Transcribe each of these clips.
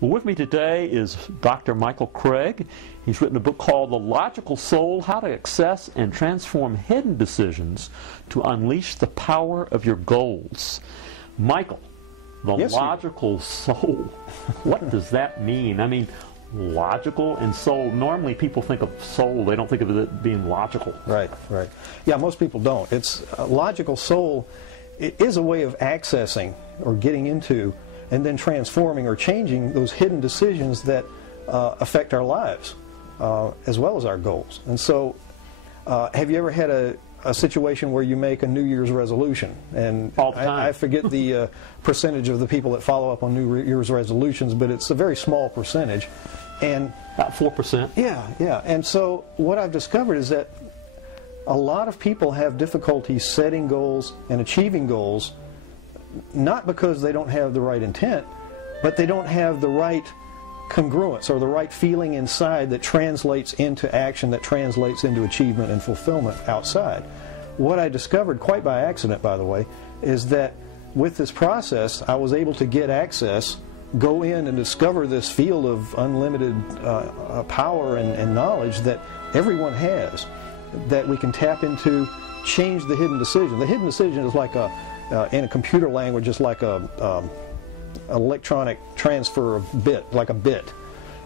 Well, with me today is Dr. Michael Craig. He's written a book called The Logical Soul, How to Access and Transform Hidden Decisions to Unleash the Power of Your Goals. Michael, the logical soul, what does that mean? I mean, logical and soul, normally people think of soul, they don't think of it being logical. Right, right. Yeah, most people don't. It's logical soul. It is a way of accessing or getting into and then transforming or changing those hidden decisions that affect our lives as well as our goals. And so have you ever had a situation where you make a New Year's resolution? And all the time. I forget the percentage of the people that follow up on New Year's resolutions, but it's a very small percentage. And about 4%. Yeah. And so what I've discovered is that a lot of people have difficulty setting goals and achieving goals, not because they don't have the right intent, but they don't have the right congruence or the right feeling inside that translates into action, that translates into achievement and fulfillment outside. What I discovered, quite by accident by the way, is that with this process I was able to get access, go in and discover this field of unlimited power and knowledge that everyone has, that we can tap into, change the hidden decision. The hidden decision is like in a computer language, it's like a electronic transfer of bit, like a bit.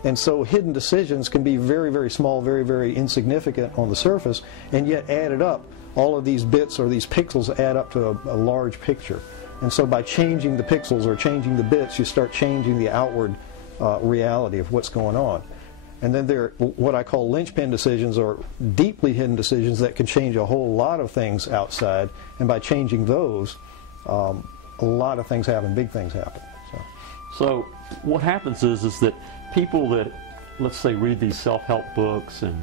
And so hidden decisions can be very, very small, very, very insignificant on the surface, and yet added up, all of these bits or these pixels add up to a large picture. And so by changing the pixels or changing the bits, you start changing the outward reality of what's going on. And then there are what I call linchpin decisions, or deeply hidden decisions that can change a whole lot of things outside. And by changing those, a lot of things happen, big things happen. So what happens is that people that, let's say, read these self-help books and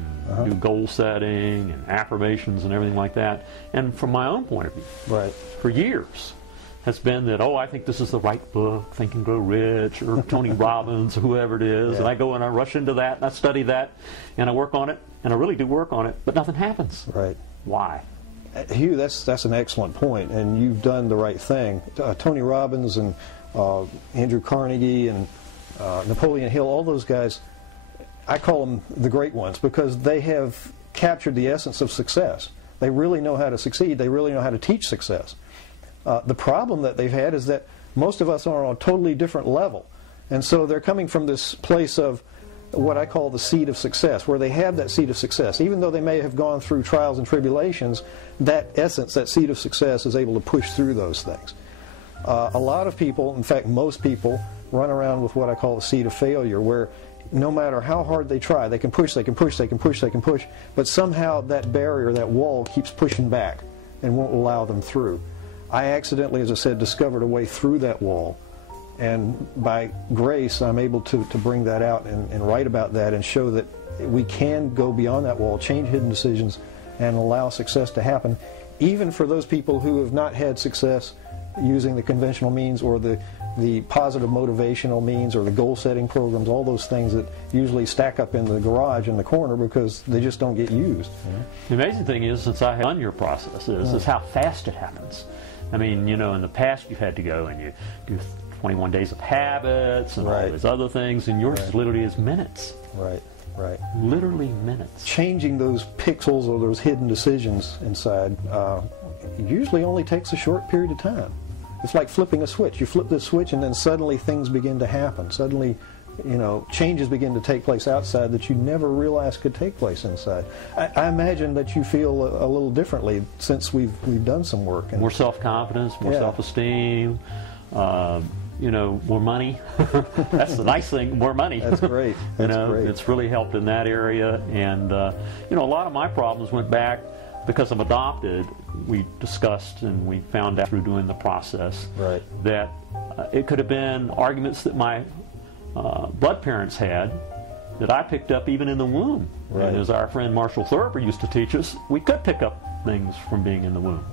do goal setting and affirmations and everything like that, and from my own point of view, for years, has been that, oh, I think this is the right book, Think and Grow Rich, or Tony Robbins, or whoever it is, and I go and I rush into that, and I study that, and I work on it, and I really do work on it, but nothing happens. Right. Why? Hugh, that's an excellent point, and you've done the right thing. Tony Robbins and Andrew Carnegie and Napoleon Hill, all those guys, I call them the great ones because they have captured the essence of success. They really know how to succeed. They really know how to teach success. The problem that they've had is that most of us are on a totally different level. And so they're coming from this place of what I call the seed of success, where they have that seed of success. Even though they may have gone through trials and tribulations, that essence, that seed of success is able to push through those things. A lot of people, in fact most people, run around with what I call the seed of failure, where no matter how hard they try, they can push, they can push, they can push, they can push, but somehow that barrier, that wall keeps pushing back and won't allow them through. I accidentally, as I said, discovered a way through that wall, and by grace I'm able to bring that out and write about that and show that we can go beyond that wall, change hidden decisions, and allow success to happen, even for those people who have not had success using the conventional means or the positive motivational means or the goal setting programs, all those things that usually stack up in the garage in the corner because they just don't get used. The amazing thing is, since I have done your process, is how fast it happens. I mean, you know, in the past you've had to go and you do 21 days of habits and all these other things, and yours literally is minutes. Right. Literally minutes. Changing those pixels or those hidden decisions inside usually only takes a short period of time. It's like flipping a switch. You flip this switch and then suddenly things begin to happen. Suddenly, you know, changes begin to take place outside that you never realized could take place inside. I imagine that you feel a little differently since we've done some work. And more self-confidence, more self-esteem, you know, more money. That's the nice thing, more money. That's great. That's great. It's really helped in that area. And, you know, a lot of my problems went back because I'm adopted. We discussed and we found out through doing the process that it could have been arguments that my blood parents had that I picked up even in the womb. And as our friend Marshall Thurber used to teach us, we could pick up things from being in the womb.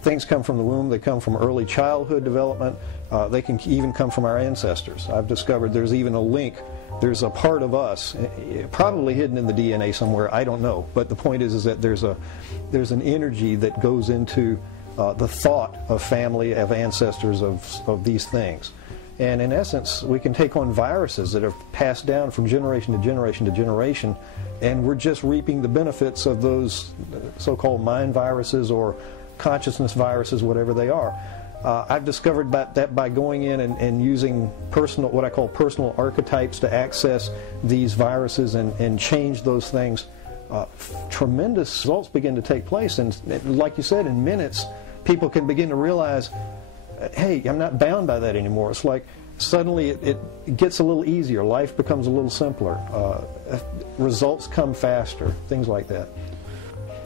Things come from the womb. They come from early childhood development. They can even come from our ancestors. I've discovered there's even a link. There's a part of us, probably hidden in the DNA somewhere, I don't know, but the point is that there's an energy that goes into the thought of family, of ancestors, of these things. And in essence, we can take on viruses that are passed down from generation to generation to generation, and we're just reaping the benefits of those so-called mind viruses or consciousness viruses, whatever they are. I've discovered that by going in and using what I call personal archetypes to access these viruses and change those things. Tremendous results begin to take place, and like you said, in minutes, people can begin to realize, hey, I'm not bound by that anymore. It's like suddenly it gets a little easier. Life becomes a little simpler. Results come faster, things like that.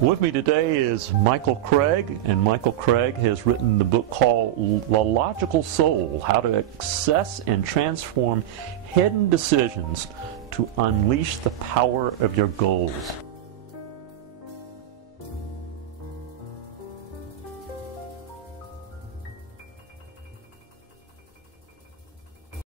With me today is Michael Craig, and Michael Craig has written the book called The Logical Soul, How to Access and Transform Hidden Decisions to Unleash the Power of Your Goals.